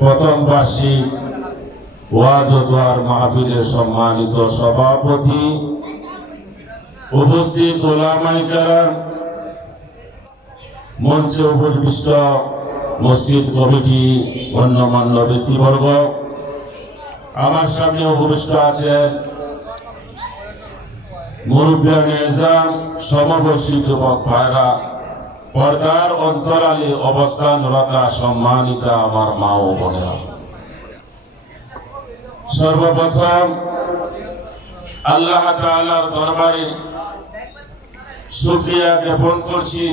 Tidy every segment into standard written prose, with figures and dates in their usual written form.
প্রথম বার্ষিক ওয়াজ ও দোয়ার মাহফিলের সম্মানিত সভাপতি, উপস্থিত উলামায়ে কেরাম, মঞ্চে উপবিষ্ট মসজিদ কমিটি, গণ্যমান্য ব্যক্তিবর্গ, আমার সামনে উপবিষ্ট আছেন মুরব্বিয়ানে এজাম, সমবয়সী যুবক ভাইরা, পর্দার অন্তরালে অবস্থানরতা সম্মানিতা আমার মা ও বোনেরা, সর্বপ্রথম আল্লাহ তাআলার দরবারে শুকরিয়া জ্ঞাপন করছি,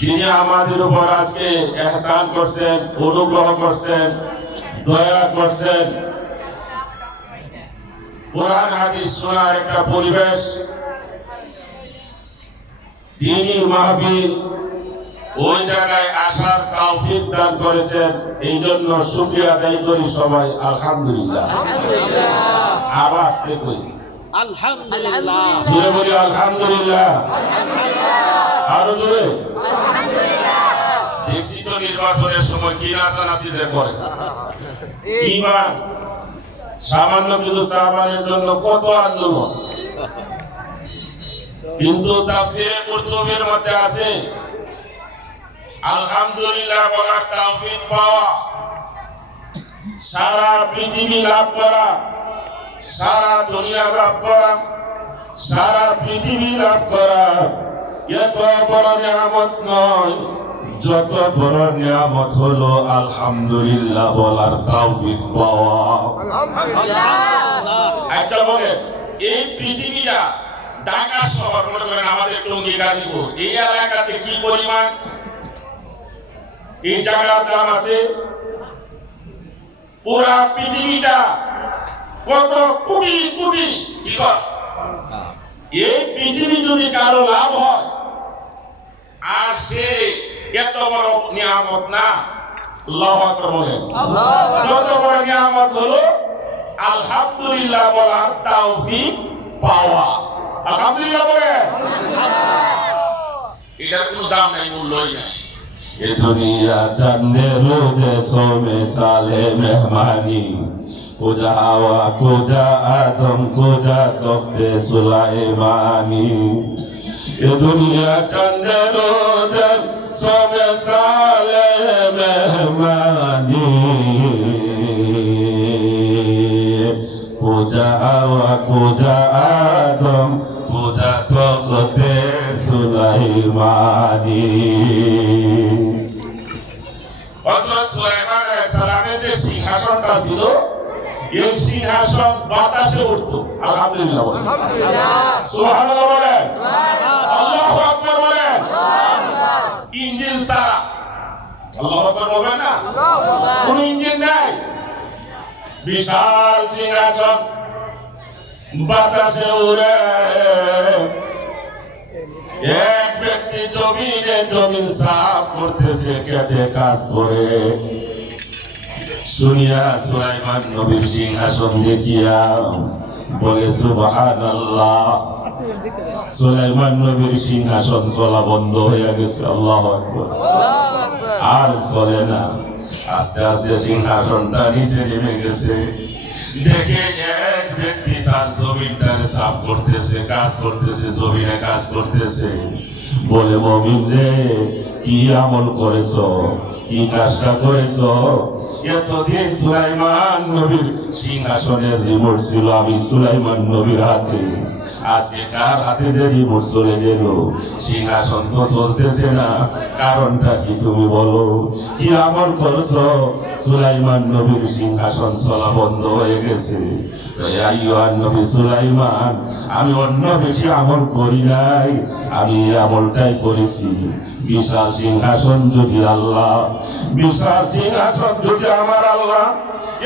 যিনি আমাদের উপর আজকে ইহসান করছেন, অনুগ্রহ করছেন, দয়া করছেন। কোরআন হাদিস শোনার একটা পরিবেশ, দ্বীনি মাহফিল, ওই জায়গায় আসার তৌফিক দান করেছেন। এই জন্য শুকরিয়া আদায় করি সবাই আলহামদুলিল্লাহ। আওয়াজ থেকে কই আলহামদুলিল্লাহ, জোরে বলি আলহামদুলিল্লাহ, আরো জোরে। দেখছি তো নির্বাচনের সময় কি নাচানাচি যে করে, ইমান সামান্য কিছু সাহাবানের জন্য কত আন্দোলন, কিন্তু তাফসীরে কুরতুবীর মধ্যে আছে আলহামদুলিল্লাহ বলার তৌফিক পাওয়া, সারা পৃথিবী লাভ করা, সারা দুনিয়া লাভ করা, সারা পৃথিবী লাভ করা এত বড় নিয়ামত নয়, যত বড় নিয়ামত হলো আলহামদুলিল্লাহ বলার তৌফিক পাওয়া। আচ্ছা বলে, এই পৃথিবীটা ঢাকা শহর, মনে করেন আমাদের টঙ্গী গাজীপুর, এই এলাকাতে কি পরিমাণ এই জায়গার দাম আছে, পুরা পৃথিবীটা কত কোটি কোটি। কি কর, এই পৃথিবী যদি কারো লাভ হয় আর সে এত বড় নিয়ামত না, আল্লাহু আকবার বলেন, যত বড় নিয়ামত হলো আলহামদুলিল্লাহ বলার তৌফিক পাওয়া। আলহামদুলিল্লাহ বলেন, এটার কোনো দাম নাই, মূল্যই নাই। ये दुनिया चंदे रोजे सो में साले मेहमानी, कुजा हवा कुजा आदम कुजा तख्ते सुलाइमानी। ये दुनिया चंदे रोजे सो में साले मेहमानी, कुजा हवा कुजा आदम कुजा तख्ते সুলাইমানি। হযরত সুলাইমান আলাইহিস সালামের যে সিংহাসনটা ছিল, এই সিংহাসন বাতাসে উঠতো। আলহামদুলিল্লাহ বলেন, সুবহানাল্লাহ বলেন, আল্লাহু আকবার বলেন। ইঞ্জিন ছাড়া, আল্লাহু আকবার বলবেন না, কোন ইঞ্জিন নাই, বিশাল সিংহাসন বাতাসে উড়ে। এক ব্যক্তি জমিন সাফ করতেছে, খেতে কাজ করে। শুনিয়া সুলাইমান নবীর সিংহাসন দেখিয়া বলে সুবহানাল্লাহ। সুলাইমান নবীর সিংহাসন চলা বন্ধ হয়ে গেছে। আল্লাহু আকবার, আর চলে না। আস্তে আস্তে সিংহাসনটা নিচে নেমে গেছে। দেখে এক ব্যক্তি তার জমিনটার সাফ করতেছে, কাজ করতেছে, জমিনে কাজ করতেছে। বলে, মুমিন রে, কি আমল করেছো, কি কাজটা করেছো? এতদিন সুলাইমান নবীর সিংহাসনের রিমোট ছিল আমি সুলাইমান নবীর হাতে, আজকে কার হাতে যে রিমোট চলে গেল? সিংহাসন তো চলতেছে না, কারণটা কি তুমি বলো? কি আমল করছো? সুলাইমান নবীর সিংহাসন চলা বন্ধ হয়ে গেছে। আইয়ুহান নবী সুলাইমান, আমি অন্য বেশি আমল করি নাই, আমি আমলটাই করেছি। বিশাল সিংহাসন যদি আল্লাহ, বিশাল সিংহাসন যদি আমার আল্লাহ,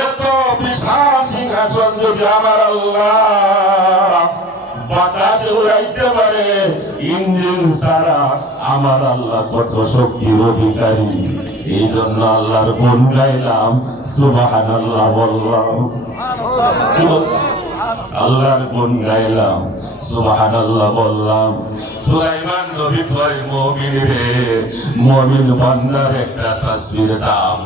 এত বিশাল সিংহাসন যদি আমার আল্লাহ বাতাস উড়াইতে পারে, ইঞ্জিন ছাড়া আমার আল্লাহ কত শক্তির অধিকারী। এই জন্য আল্লাহর গুণ গাইলাম, সুবহানাল্লাহ বললাম। আল্লাহর গুণ গাইলাম, সুবহানাল্লাহ বললাম। সুলাইমান নবী কয়, মুমিন রে, মুমিন বান্দার একটা তাসবির দাম,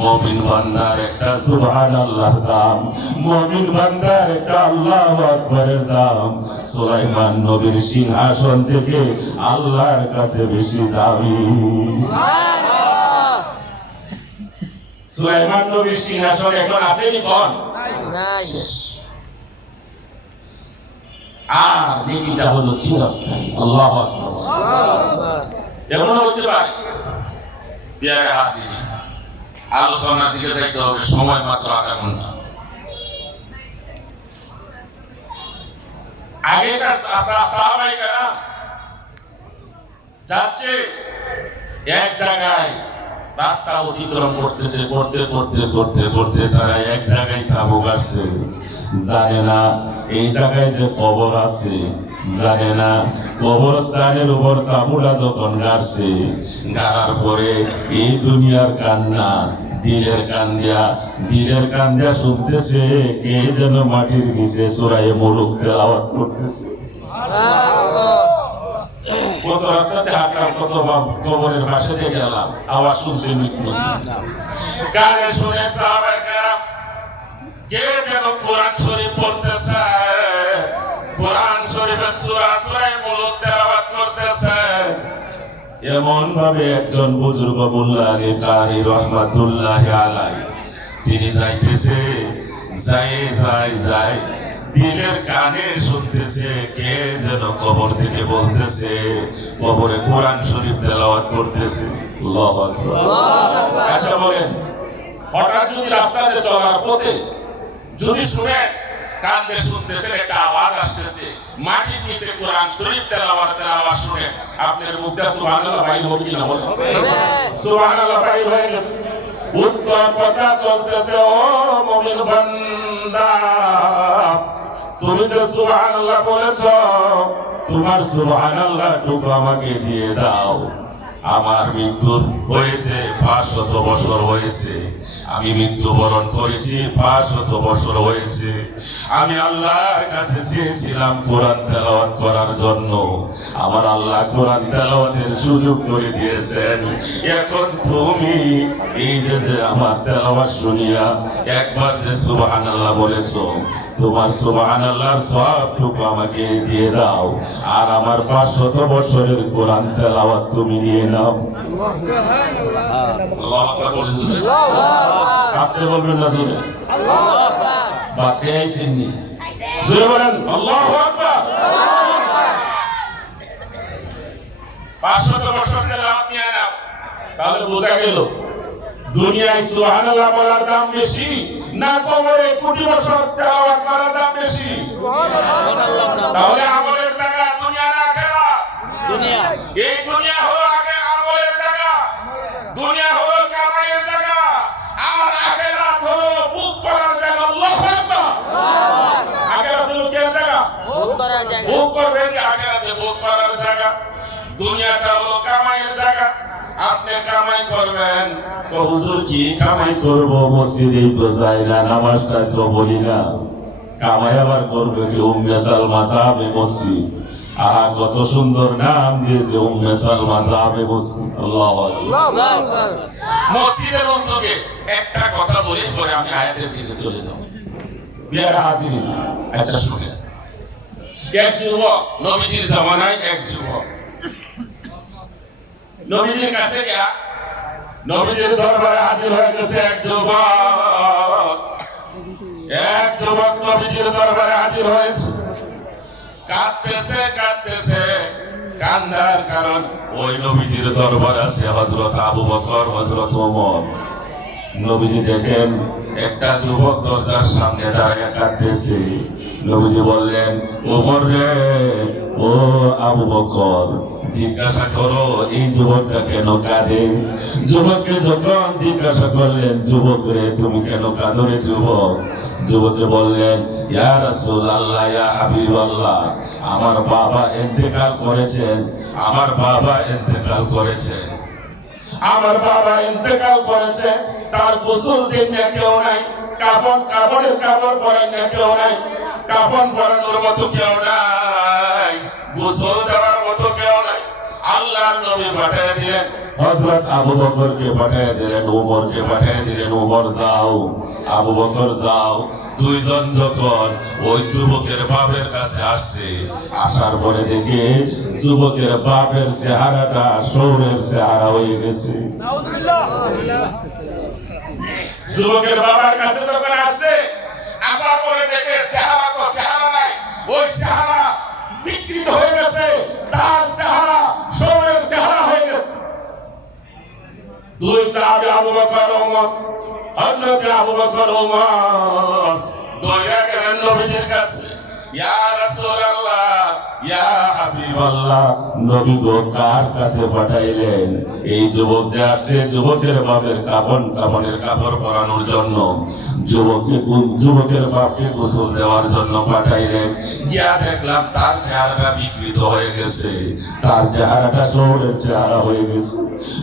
মুমিন বান্দার একটা সুবহানাল্লাহর দাম, মুমিন বান্দার একটা আল্লাহু আকবারের দাম সুলাইমান নবীর সিংহাসন থেকে আল্লাহর কাছে বেশি দামি। সুলাইমান নবীর সিংহাসন এখন আসেনি কোন শেষ। আর নেকিটা হলো চিরস্থায়ী। আল্লাহু আকবার। এমন হতে পারে বিয়ারে হাজিরি আলোচনার দিকে যাইতে হবে, সময় মাত্র আধা ঘন্টা। আগেকার সাহাবায়ে কেরাম যাচ্ছে এক জায়গায়, রাস্তা অতিক্রম করতেছে, করতে করতে করতে করতে তারা এক জায়গায় তাঁবু গাড়ছে। জানে না এই জায়গায় যে কবর আছে, জানে না কবরস্থানের উপর তাঁবুটা যখন গাড়ছে, গাড়ার পরে এই দুনিয়ার কান্না দিলের কান্দিয়া শুনতেছে কে যেন মাটির নিচে সূরায়ে মুলুক তেলাওয়াত করতেছে। কত রাস্তাতে হাঁটলাম, কত কবরের পাশে দিয়ে গেলাম, আওয়াজ শুনছি কানে শুনে সাহাবায়ে কেরাম কে যেন কোরআন শরীফ পড়তেছে, কোরআন শরীফের সূরায়ে মুলুক তেলাওয়াত করতেছে। এমন ভাবে একজন বুজুর্গ মোল্লা আলী কারি রহমাতুল্লাহি আলাইহি তিনি যাইতেছে, যায় দিলের কানে শুনতেছে কে যেন কবর থেকে বলতেছে, কবরে কোরআন শরীফ তেলাওয়াত করতেছে। আল্লাহু আকবার। আচ্ছা বলেন, হঠাৎ যদি রাস্তাতে চলার পথে যদি শুনেন কান দিয়ে শুনতেছেন একটা আওয়াজ আসতেছে, মাটির নিচে কোরআন শরীফ তেলাওয়াতের আওয়াজ শুনে আপনার মুখটা সুবহানাল্লাহ বাইর হবে কিনা বলেন? সুবহানাল্লাহ বাইর হয়ে গেছে। উত্তর কথা চলতেছে, ও মুমিন বান্দা তুমি যে সুবহানাল্লাহ বলেছ, তোমার সুবহানাল্লাহ টুকু আমাকে দিয়ে দাও। আমার মৃত্যু হয়েছে 500 বছর হয়েছে, আমি মৃত্যুবরণ করেছি 500 বছর হয়েছে। আমি আল্লাহর কাছে চেয়েছিলাম কোরআন তেলাওয়াত করার জন্য, আমার আল্লাহ কোরআন তেলাওয়াতের সুযোগ করে দিয়েছেন। এখন তুমি এই যে আমার তেলাওয়াত শুনিয়া একবার যে সুবহানাল্লাহ বলেছো, তোমার সুবহানাল্লাহর সওয়াবটুকু আমাকে দিয়ে দাও, আর আমার 500 বছরের কোরআন তেলাওয়াত তুমি নিয়ে নাও। আল্লাহু আকবার বলেন। আস্তে বলবেন না, জোরে আল্লাহু আকবার। বাকি আইছেননি, জোরে বলেন আল্লাহু আকবার। 500 বছর তেলাওয়াত নিয়ে নাও, তাহলে বোঝা গেল দুনিয়ায় সুবহানাল্লাহ বলার দাম বেশি না কবরে কোটি বছর তেলাওয়াত করার দাম বেশি? সুবহানাল্লাহ। তাহলে আমলের জায়গা দুনিয়া না আখিরাত? দুনিয়া। এই দুনিয়া হলো আগে আমলের জায়গা, দুনিয়া হলো কামাইয়ের জায়গা, আর আখিরাত হলো বুক করার জায়গা। আল্লাহু আকবার। আখিরাত হলো কি জায়গা? বুক করার জায়গা। বুক করবেন, আখিরাতে বুক করার জায়গা। দুনিয়াটা হলো কামাইয়ের জায়গা, আপনি কামাই করবেন। তো হুজুর কি কামাই করব, মসজিদেই তো যাই না, নামাজটা তো বলি না, কামাই আবার করবে কি? উম্মে সালমা জামে মসজিদ। আহা, কত সুন্দর নাম দিয়েছে, উম্মে সালমা জামে মসজিদ। আল্লাহু আকবার। মসজিদের উদ্যোগে একটা কথা বলি, পরে আমি আয়াতের দিকে চলে যাব। বিয়ার হাজির, আচ্ছা শুনে, এক যুবক, নবীজির জামানায় এক যুবক নবীজির কাছে গিয়া নবীজির দরবারে হাজির হয়ে গেছে। এক যুবক নবীজির দরবারে হাজির হয়েছে, কাঁদতেছে। কান্দার কারণ ওই নবীজির দরবারে আছে হযরত আবু বকর, হযরত ওমর। নবীজি দেখেন একটা যুবক দরজার সামনে দাঁড়িয়ে কাঁদতেছে। নবীজি বললেন, ওমর রে, ও আবু বকর, জিজ্ঞাসা করো এই যুবকটা কেন কাঁদে। যুবককে যখন জিজ্ঞাসা করলেন, যুবক রে তুমি কেন কাঁদো রে যুবক? যুবকে বললেন, ইয়া রাসূলুল্লাহ, ইয়া হাবিবাল্লাহ, আমার বাবা ইন্তেকাল করেছেন, আমার বাবা ইন্তেকাল করেছেন, আমার বাবা ইন্তেকাল করেছে। তার গোসল দিন না কেউ নাই, কাপড়ের কাপড় পরেন না কেউ নাই, কাপড় পরানোর মতো কেউ নাই, গোসল দেওয়ার মতো কেউ নাই। আল্লাহর নবী পাঠিয়ে দিলেন হযরত আবু বকরকে পাঠিয়ে দিলেন, ওমরকে পাঠিয়ে দিলেন, ওমর যাও, আবু বকর যাও। দুইজন যখন ওই যুবকের বাপের কাছে আসছে, আসার পরে দেখে যুবকের বাপের চেহারাটা শহরের চেহারা হয়ে গেছে। যুবকের বাবার কাছে যখন আসছে, আসার পরে দেখে চেহারা তো চেহারা নাই, ওই চেহারা বিকৃত হয়ে গেছে, তার চেহারা শহরের চেহারা হয়ে গেছে। দুই সাহাবী আবু বকর ওমর, হযরত আবু বকর ওমর দৌড়ে গেলেন নবীজির কাছে, ইয়া রাসূলুল্লাহ, ইয়া হাবিবাল্লাহ, নবী গো কার কাছে পাঠাইলেন? এই যুবক যে আসছে, যুবকের বাপের কাফনের কাপড় পরানোর জন্য, যুবকের বাপকে গোসল দেওয়ার জন্য পাঠাইলেন। গিয়া দেখলাম তার চেহারাটা বিকৃত হয়ে গেছে, তার চেহারাটা শহরের চেহারা হয়ে গেছে।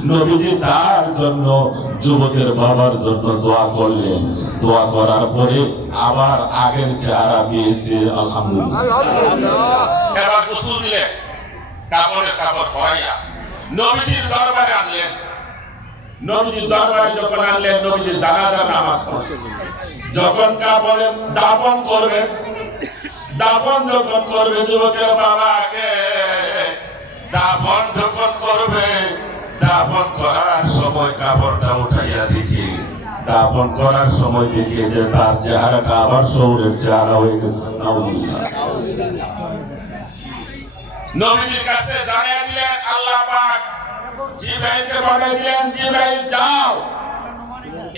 নবীজি তার জন্য, যুবকের বাবার জন্য দোয়া করলেন। দোয়া করার পরে আবার আগের চেহারা পেয়েছে, আলহামদুলিল্লাহ। এবার গোসল দিলেন, কাপড়ের কাপড় পরাইয়া নবীজির দরবারে আনলেন। নবীজির দরবারে যখন আনলেন, নবীজি জানাজার নামাজ পড়লেন। যখন কাপড়ের দাফন করবেন, দাফন যখন করবে যুবকের বাবাকে, দাফন যখন করবে, দাফন করার সময় কাপড়টা উঠাইয়া দেখি, দাফন করার সময় দেখে যে তার চেহারাটা আবার শহরের চেহারা হয়ে গেছে। নবীজির কাছে জানিয়ে দিলেন, আল্লাহ পাক জিবরাইলকে পাঠিয়ে দিলেন, জিবরাইল যাও,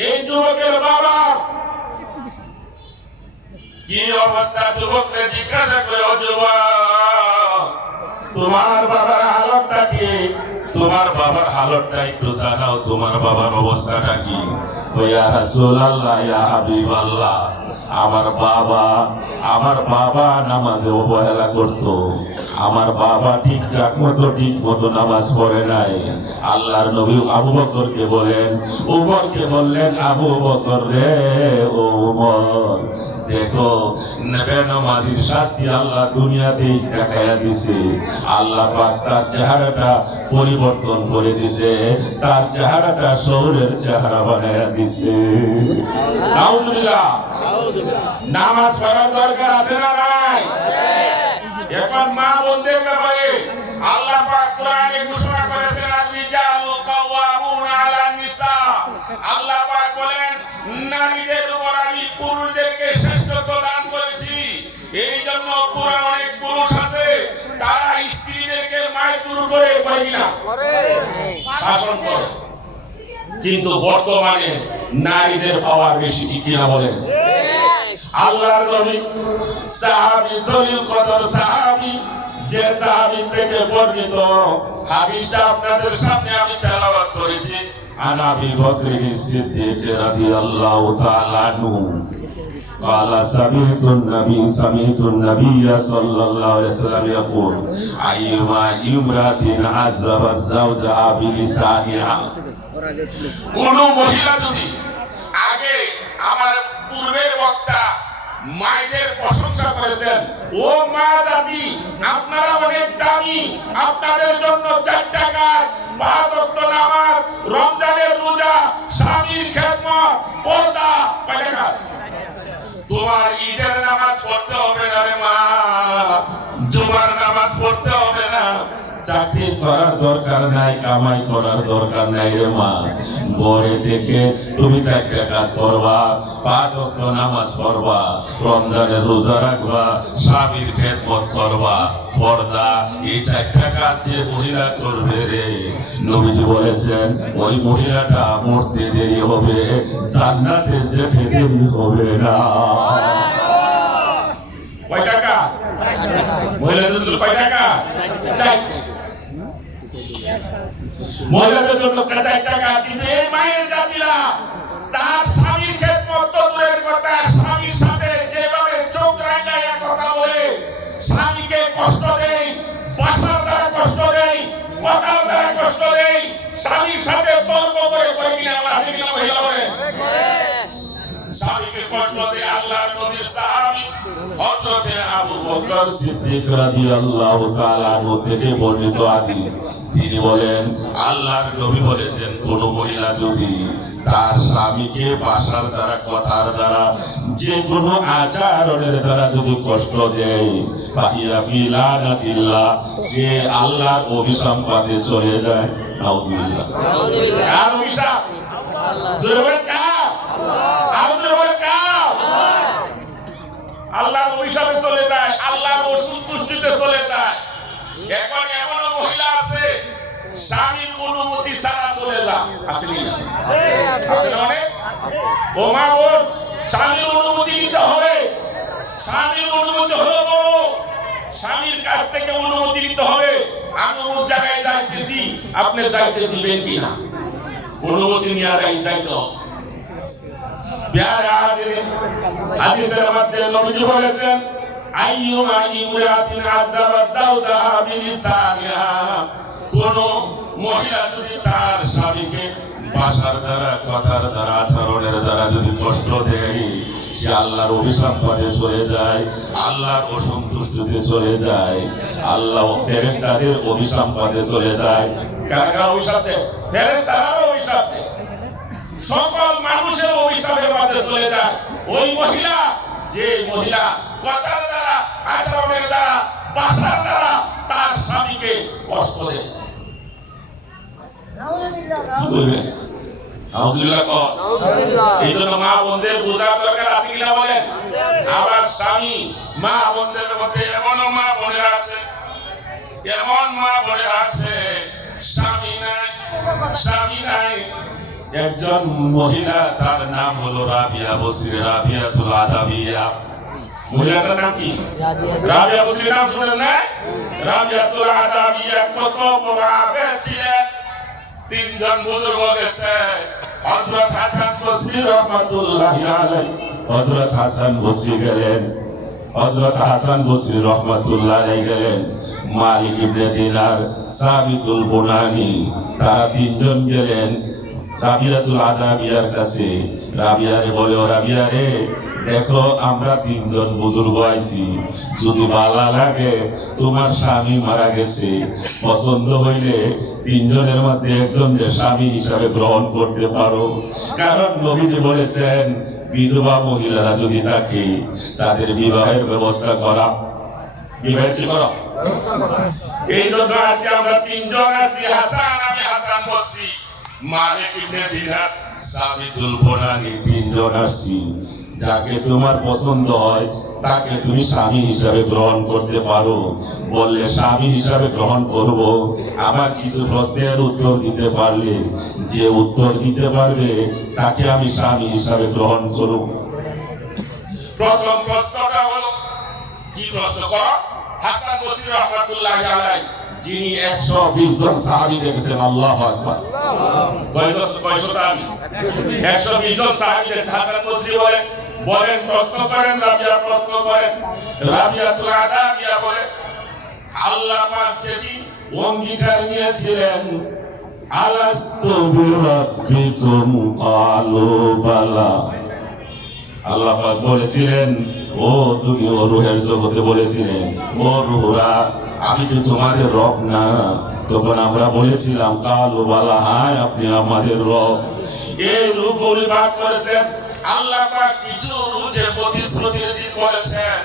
এই যুবকের বাবা কি অবস্থা, যুবককে জিজ্ঞাসা করে, ও যুবক, তোমার বাবার হালতটা কি? তোমার বাবার হালতটা একটু জানাও, তোমার বাবার অবস্থাটা কি? ইয়া রাসূলুল্লাহ, ইয়া হাবিবাল্লাহ, আমার বাবা নামাজে অবহেলা করত, আমার বাবা ঠিক মতো নামাজ পড়ে নাই। আল্লাহর নবী আবু বকরকে বলেন, উমরকে বললেন, আবু বকর রে, ও উমর, দেখো বেনমাজির শাস্তি আল্লাহ দুনিয়াতেই দেখাইয়া দিছে। আল্লাহ পাক তার চেহারাটা পরিবর্তন করে দিছে, তার চেহারাটা শহরের চেহারা বানাইয়া দিছে। নাউজুবিল্লাহ। নামাজ পড়ার দরকার আছে না নাই? এখন মা বোনদের ব্যাপারে আল্লাহ পাক কোরআনে ঘোষণা করেছেন, আর-রিজালু কাওয়ামুনা আলান নিসা। আল্লাহ পাক বলেন, নারীদের উপর আমি পুরুষদেরকে শ্রেষ্ঠত্ব দান করেছি। এই জন্য পুরাণে অনেক পুরুষ আছে, তারা স্ত্রীদেরকে মারধর করে কিনা শাসন করে, কিন্তু বর্তমানে নারীদের পাওয়ার বেশি, ঠিক কিনা বলেন? আল্লাহর নবী সাহাবী দলিল কদর সাহাবী, যে সাহাবী থেকে বর্ণিত হাদিসটা আপনাদের সামনে আমি তেলাওয়াত করেছি। আন আবি বকর সিদ্দিক রাদিয়াল্লাহু তাআলা আনহু قال سمعت النبي صلى الله عليه وسلم يقول أيما امرأة عذبت زوجها بلسانها। কোন মহিলা যদি, আগে আমার পূর্বের বক্তা মায়েদের প্রশংসা করেছেন, ও মা দাদি, আপনারা অনেক দামি, আপনাদের জন্য 4 টাকার 5 ওয়াক্ত নামাজ, রমজানের রোজা, স্বামীর খেদমত, পর্দা, কয় টাকা? তোমার ঈদের নামাজ পড়তে হবে না রে মা, জুমার নামাজ পড়তে হবে না, চাকরি করার দরকার নাই, কামাই করার দরকার নাই রে মা। ঘরে থেকে তুমি 4টা কাজ করবা, 5 ওয়াক্ত নামাজ পড়বা, রমজানের রোজা রাখবা, স্বামীর খেদমত করবা, পর্দা, এই 4টা কাজ যে মহিলা করবে রে, নবীজি বলেছেন ওই মহিলাটা মরতে দেরি হবে, জান্নাতে যেতে দেরি হবে না। কয় টাকা? মহিলাদের জন্য কয় টাকা? 4। মহিলাদের জন্য 4 টাকা। কিন্তু এই মায়ের জাতিরা তার স্বামীর খেদমত তো দূরের কথা, স্বামীর সাথে যেভাবে চোখ রাঙাইয়া কথা বলে, স্বামীকে কষ্ট দেয়, ভাষার দ্বারা কষ্ট দেয়, কথার দ্বারা কষ্ট দেয়, স্বামীর সাথে তর্ক করে কিনা আমার আছে কিনা মহিলা বলে, স্বামীকে কষ্ট দেয়। আল্লাহর নবীর সাহাবী হযরতে আবু বকর সিদ্দিক রাদিয়াল্লাহু তাআলা আনহু থেকে বর্ণিত হাদিস, তিনি বলেন আল্লাহর নবী বলেছেন, কোন মহিলা যদি তার স্বামীকে ভাষার দ্বারা, কথার দ্বারা, যে কোনো আচরণের দ্বারা যদি কষ্ট দেয়, ফাহিয়া ফি লানাতিল্লাহ, সে আল্লাহর অভিসম্পাতে চলে যায়। নাউযুবিল্লাহ। আর অভিশাপ জোরে বলে কার? আর জোরে বলে কার? আল্লাহর অভিশাপে চলে যায়, আল্লাহর অসন্তুষ্টিতে চলে যায়। এখন এমন মহিলা আছে স্বামীর অনুমতি ছাড়া চলে যায়, আছে কি না? আছে না? অনেক ও মা বোন, স্বামীর অনুমতি নিতে হবে। স্বামীর অনুমতি হলো বড়, স্বামীর কাছ থেকে অনুমতি নিতে হবে। আমি অমুক জায়গায় যাইতেছি, আপনি যাইতে দিবেন কিনা? অনুমতি নিয়ে যাইতে হবে। প্যারে হাজিরিন, হাদিসের মধ্যে নবীজি বলেছেন, আইয়ুমা ইমরাতিন আযাবাত যাওজাহা বিলিসানিহা, কোন মহিলা যদি তার স্বামীকে ভাষার দ্বারা, কথার দ্বারা, আচরণের দ্বারা যদি কষ্ট দেয়, সে আল্লাহর অভিশাপ পথে চলে যায়, আল্লাহর অসন্তুষ্টিতে চলে যায়, আল্লাহ ফেরেশতাদের অভিশাপ পথে চলে যায়। কারা অভিশাপ দেয়? ফেরেশতারাও অভিশাপ দেয়, সকল মানুষের অভিশাপের মধ্যে চলে যায় ওই মহিলা, যে মহিলা কথার দ্বারা, আচরণের দ্বারা, ভাষার দ্বারা তার স্বামীকে কষ্ট দেয়। এই জন্য মা বোনদের বোঝার দরকার আছে কিনা বলেন? আবার স্বামী, মা বোনদের মধ্যে এমন মা বোনেরা আছে, এমন মা বোনেরা আছে স্বামী নাই, স্বামী নাই। একজন মহিলা, তার নাম হলো রাবিয়া বসরি, রাবিয়াতুল আদাবিয়া। মহিলাটার নাম কি? রাবিয়া বসরি। নাম শুনেন না? রাবিয়াতুল আদাবিয়া কত বড় আবেদ ছিলেন। তিনজন বুজুর্গ গেছে, হযরত হাসান বসরি রাহমাতুল্লাহি আলাইহি। হযরত হাসান বসরি গেলেন, হযরত হাসান বসরি রাহমাতুল্লাহি আলাইহি গেলেন, মালিক ইবনে দিনার, সাবিতুল বুনানি, তারা তিনজন গেলেন রাবিয়াতুল আদাবিয়ার কাছে। রাবিয়ারে বলে, ও রাবিয়া রে, দেখো আমরা তিনজন বুজুর্গ আইছি, যদি ভালো লাগে, তোমার স্বামী মারা গেছে, পছন্দ হইলে তিনজনের মধ্যে একজনকে স্বামী হিসাবে গ্রহণ করতে পারো। কারণ নবীজি বলেছেন, বিধবা মহিলারা যদি থাকে, তাদের বিবাহের ব্যবস্থা করা। বিবাহের কি করা? এই জন্য আজকে আমরা তিনজন আছি, হাসান, আমি হাসান বসরি, মালিক ইবনে দিনার, সাবিতুল বুনানি, তিনজন আসছি। যাকে তোমার পছন্দ হয় তাকে তুমি স্বামী হিসাবে গ্রহণ করতে পারো। বললে স্বামী হিসাবে গ্রহণ করব। আমার কিছু প্রশ্নের উত্তর দিতে পারলে, যে উত্তর দিতে পারবে তাকে আমি স্বামী হিসাবে গ্রহণ করব। প্রথম প্রশ্নটা হলো, কি প্রশ্ন করো? হাসান বসরি রাহমাতুল্লাহি আলাইহি, যিনি 120 জন সাহাবী দেখেছেন। আল্লাহু আকবার। কয়শো সাহাবী? 120 জন সাহাবী দেখেছেন। হাসান বসরি বলেন প্রশ্ন করেন। রাবিয়া প্রশ্ন করেন। রাবিয়াতুল আদাবিয়া বলে, আল্লাহ পাক যেদিন অঙ্গীকার নিয়েছিলেন, আলাস্তু বিরাব্বিকুম ক্বালু বালা, আল্লাহ পাক বলেছিলেন, ও তুমি ও রূহের জগতে বলেছিলেন, ও রূহরা, আমি কি তোমাদের রব না? তখন আমরা বলেছিলাম, কালু বালা, হ্যাঁ আপনি আমাদের রব। এই রূহ পরিভাগ করেছেন আল্লাহ পাক। কিছু রূহে প্রতিশ্রুতির দিন বলেছেন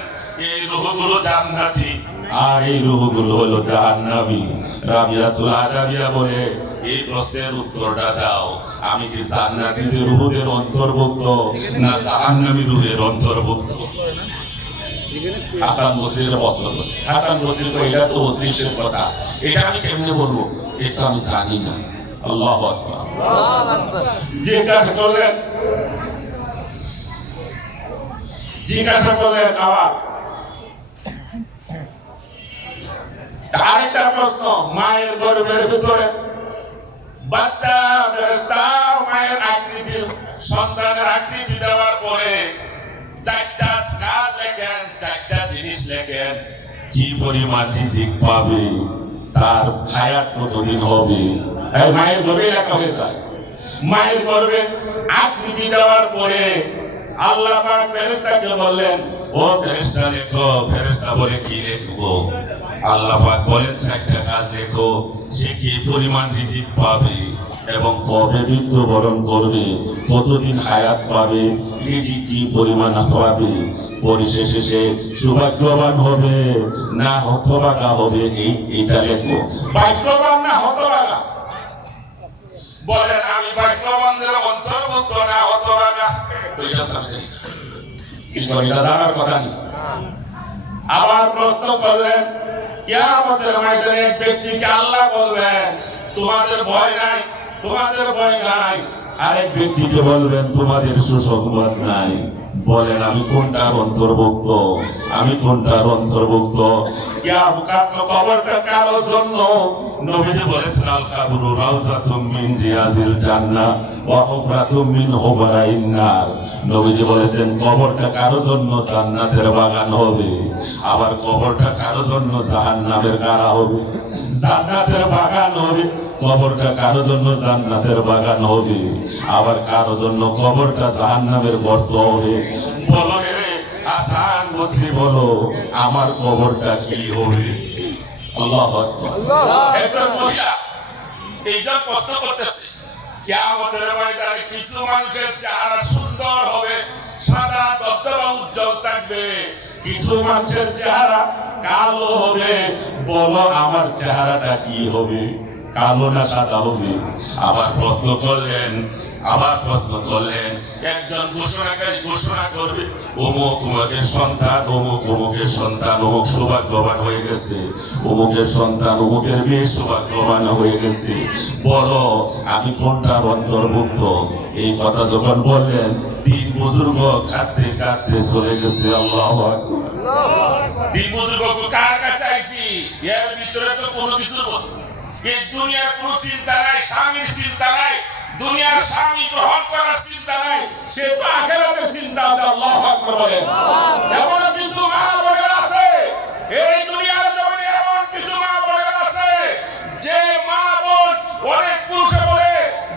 এই রূহগুলো জান্নাতি, আর এই রূহগুলো হলো জাহান্নামী। রাবিয়াতুল আদাবিয়া বলে, এই প্রশ্নের উত্তরটা দাও, আমি কি জান্নাতীদের রূহদের অন্তর্ভুক্ত না জাহান্নামী রূহের অন্তর্ভুক্ত? হাসান বসরির প্রশ্ন করছে। হাসান বসরি কই, এটা তো উদ্দেশ্যের কথা, এটা আমি কেমনে বলবো? এটা আমি জানি না। আল্লাহু আকবার। জিজ্ঞাসা করলেন, জিজ্ঞাসা করলেন আবার আরেকটা প্রশ্ন, মায়ের গর্ভের ভিতরে বাচ্চা ফেরেশতা মায়ের আকৃতি, সন্তানের আকৃতি দেওয়ার পরে চারটা কাজ লেখেন, চারটা জিনিস লেখেন, কি পরিমাণ রিজিক পাবে, তার হায়াত কতদিন হবে। মায়ের গর্ভে লেখা হয়ে যায়। মায়ের গর্ভে আকৃতি দেওয়ার পরে আল্লাহ পাক ফেরেশতাকে বললেন, ও ফেরেশতা লেখো। ফেরেশতা বলে কি লিখবো? আল্লাহ পাক বলেন চারটা কাজ লেখো। সে কি পরিমাণ রিজিক পাবে এবং কবে মৃত্যুবরণ করবে, কতদিন হায়াত পাবে, রিজিক কি পরিমাণ পাবে, পরিশেষে সে সৌভাগ্যবান হবে না হতভাগা হবে, এইটা লেখো। ভাগ্যবান না হতভাগা? বলেন আমি ভাগ্যবানদের অন্তর্ভুক্ত না হতভাগা? ওইটা তো আমি জানি না। এটা জানার কথা নেই। আবার প্রশ্ন করলেন কিয়ামতের ময়দানে এক ব্যক্তিকে আল্লাহ বলবেন তোমাদের ভয় নাই, তোমাদের ভয় নাই। আরেক ব্যক্তিকে বলবেন তোমাদের সুসংবাদ নাই। বলেন আমি কোনটার অন্তর্ভুক্ত? আমি কোনটার অন্তর্ভুক্ত? কবরটা কারোর জন্য? নবীজি বলেছেন আল কাবরু রাউযাতুম মিন রিয়াজিল জান্নাহ ওয়া হুফরাতুম মিন হুফরাইন নার। নবীজি বলেছেন কবরটা কারোর জন্য জান্নাতের বাগান হবে, আবার কবরটা কারোর জন্য জাহান্নামের গাড়া হবে। জান্নাতের বাগান হবে, কবরটা কারোর জন্য জান্নাতের বাগান হবে, আবার কারোর জন্য কবরটা জাহান্নামের গর্ত হবে। বলো রে হাসান বসরি, বলো আমার কবরটা কি হবে? আল্লাহু আকবার। একজন মহিলা এইজন প্রশ্ন করতেছে কিয়ামতের ময়দানে কিছু মানুষের চেহারা সুন্দর হবে, সাদা দবদবা উজ্জ্বল থাকবে, কিছু মানুষের চেহারা কালো হবে। বলো আমার চেহারাটা কি হবে? কালো না সাদা হবে? আবার প্রশ্ন করলেন একজন ঘোষণাকারী ঘোষণা করবে অমুক অমুকের সন্তান, অমুক অমুকের সন্তান অমুক সৌভাগ্যবান হয়ে গেছে, অমুকের সন্তান অমুকের মেয়ে সৌভাগ্যবান হয়ে গেছে। বলো আমি কোনটার অন্তর্ভুক্ত? এই কথা যখন বললেন তিন বুজুর্গ কাঁদতে কাঁদতে চলে গেছে। আল্লাহু আকবার। তিন বুজুর্গ কার কাছে আইছি? এর ভিতরে তো কোনো কিছু এই দুনিয়ার কোনো চিন্তা নাই, স্বামীর চিন্তা নাই, দুনিয়ার স্বামী গ্রহণ করার চিন্তা নাই, সে তো আখিরাতের চিন্তা আছে। আল্লাহু আকবার বলেন। এমন কিছু মা বোনের আছে এই দুনিয়ার জমিনে, এমন কিছু মা বোনের আছে যে মা বোন অনেক পুরুষে বলে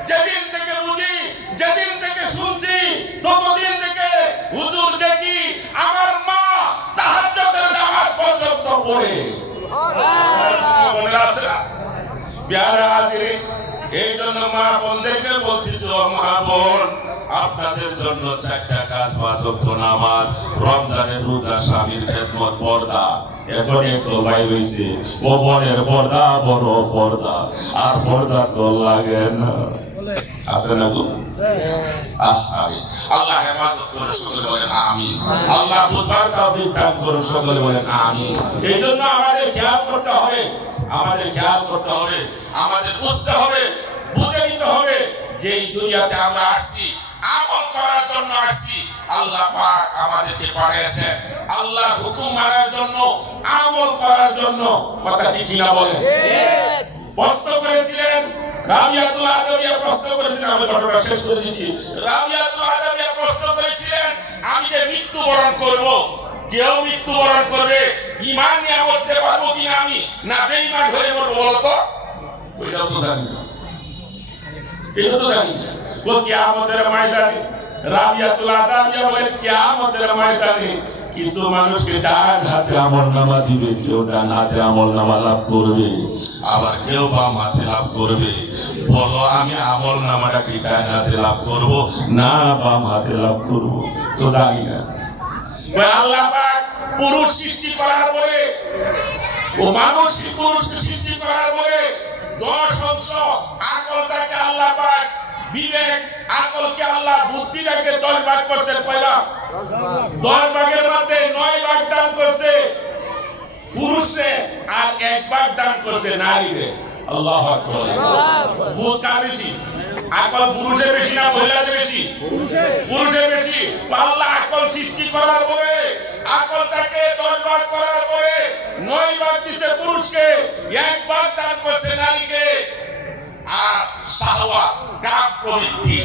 যেদিন থেকে বুঝি, যেদিন থেকে শুনছি, ততদিন থেকে হুজুর দেখি আমার মা তাহাজ্জুদের নামাজ পর্যন্ত পড়ে। মনে আছে না? প্যারা হাজিরিন, এই জন্য মা বোনদেরকে বলছি, মা বোন আপনাদের জন্য চারটা কাজ, পাঁচ ওয়াক্ত নামাজ, রমজানের রোজা, স্বামীর খেদমত, পর্দা। এখন একটু ভাই রয়েছে ও বোনের পর্দা বড় পর্দা, আর পর্দা তো লাগে না, আছে না গো? আল্লাহ হেফাজত করে সকলে বলেন আমিন। আল্লাহ বুঝার তৌফিক দান করুন, সকলে বলেন আমিন। এই জন্য আমাদের খেয়াল করতে হবে, আমাদের বুঝতে হবে, বুঝে নিতে হবে যে এই দুনিয়াতে আমরা আসছি আমল করার জন্য আসছি। আল্লাহ পাক আমাদেরকে পাঠিয়েছেন আল্লাহর হুকুম মানার জন্য, আমল করার জন্য। কথা ঠিক কিনা বলেন? প্রশ্ন করেছিলেন রাবিয়াতুল আদাবিয়া, প্রশ্ন করেছিলেন, আমি ঘটনা শেষ করে দিচ্ছি। রাবিয়াতুল আদাবিয়া প্রশ্ন করেছিলেন আমি যে মৃত্যুবরণ করব, কেউ মৃত্যুবরণ করবে, ঈমান নিয়ে মরতে পারবো কিনা আমি, না বেঈমান হয়ে মরবো? বলো তো। ওইটাও তো জানি না, এটা তো জানি না। ও কিয়ামতের ময়দানে রাবিয়াতুল আদাবিয়া বলে কিয়ামতের ময়দানে কিছু মানুষকে ডান হাতে আমলনামা দিবে, কেউ ডান হাতে আমলনামা লাভ করবে, আবার কেউ বাম হাতে লাভ করবে। বলো আমি আমলনামাটা কি ডান হাতে লাভ করব না বাম হাতে লাভ করব? তো জানি না। আল্লাহ পাক পুরুষ সৃষ্টি করার পরে, ও মানুষ পুরুষকে সৃষ্টি করার পরে 10 অংশ আকলটাকে আল্লাহ পাক, বিবেক আকলকে আল্লাহ বুদ্ধিটাকে 10 ভাগ করছে। কয়টা? 10 ভাগের মধ্যে 9 ভাগ দান করছে পুরুষে, আর 1 ভাগ দান করছে নারীরে। আল্লাহু আকবার। বুঝ কার বেশি? আকল পুরুষের বেশি না মহিলাদের বেশি? পুরুষের বেশি। আল্লাহ আকল সৃষ্টি করার পরে, আকলটাকে 10 ভাগ করার পরে 9 ভাগ দিয়েছে পুরুষকে, 1 ভাগ দান করছে নারীকে। আর শাহওয়াত, কাম প্রবৃত্তি,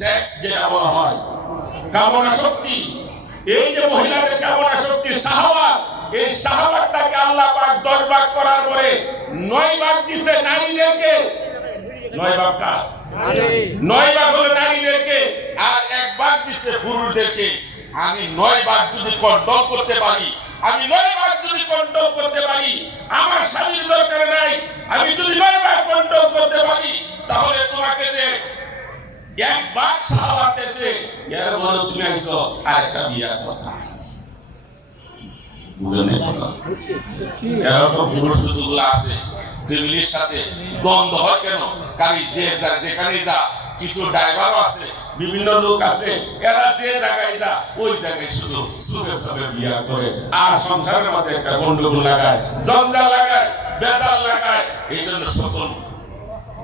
সেক্স যেটা বলা হয়, কামনা শক্তি, এই যে মহিলাদের কামনা শক্তি শাহওয়াত, এই শাহওয়াতটাকে আল্লাহ পাক 10 ভাগ করার পরে 9 ভাগ দিয়েছে নারীদেরকে। 9 ভাগ কার? 9 ভাগ হলো নারীদেরকে, আর 1 ভাগ দিচ্ছে পুরুষদেরকে। আমি 9 বার যদি কন্ট্রোল করতে পারি, আমি 9 বার যদি কন্ট্রোল করতে পারি, আমার স্বামীর দরকার নাই, আমি যদি 9 বার কন্ট্রোল করতে পারি, তাহলে তোমাকে যে একবার শাহাদাত দিয়েছে এর বড় তুমি আইছো আরেকটা বিয়ার কথা। বুঝেন না কথা? এরকম পুরুষ দুগুলো আছে ফ্যামিলির সাথে দ্বন্দ্ব হয় কেন? কারণ যেখানে যা কিছু ড্রাইভারও আছে, বিভিন্ন লোক আছে, এরা যে জায়গায় যা ওই জায়গায় শুধু সুখে সুখে বিয়া করে আর সংসারের মধ্যে একটা গন্ডগোল লাগায়, জঞ্জাল লাগায়, বেজাল লাগায়। এই জন্য সকল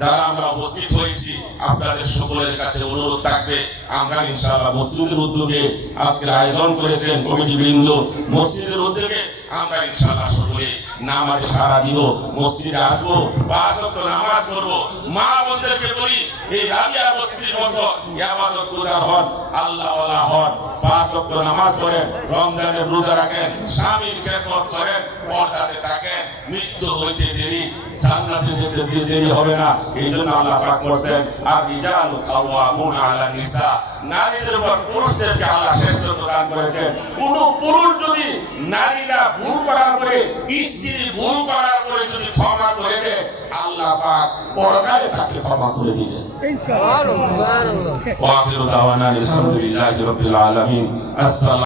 যারা আমরা উপস্থিত হয়েছি আপনাদের সকলের কাছে অনুরোধ থাকবে, আমরা ইনশাআল্লাহ মসজিদের উদ্যোগে আজকের আয়োজন করেছেন কমিটি বৃন্দ, মসজিদের উদ্যোগে আমরা ইনশাআল্লাহ সকলে নামাজে সারা দিব, মসজিদে আসবো, 5 ওয়াক্ত নামাজ পড়বো। মা বোনদেরকে বলি এই রাবিয়া মসজিদের মতো ইবাদত গুজার হন, আল্লাহ ওয়ালা হন, 5 ওয়াক্ত নামাজ পড়েন, রমজানের রোজা রাখেন, স্বামীর খেদমত করেন, পর্দাতে থাকেন, মৃত্যু হইতে দেরি জান্নাতে যেতে দেরি হবে না। এই জন্য আল্লাহ পাক বলেন আর রিজালু কাওয়ামুনা আলা নিসা, নারীদের উপর পুরুষদেরকে আল্লাহ শ্রেষ্ঠত্ব দান করেছেন। কোন পুরুষ যদি নারীরা ভুল করার পরে, স্ত্রী ভুল করার পরে যদি ক্ষমা করে দেয়, আল্লাহ পাক পরকালে তাকে ক্ষমা করে দিবেন ইনশাআল্লাহ। ওয়া আখিরু দাওয়ানা আলহামদুলিল্লাহি রাব্বিল আলামিন। আসসালামু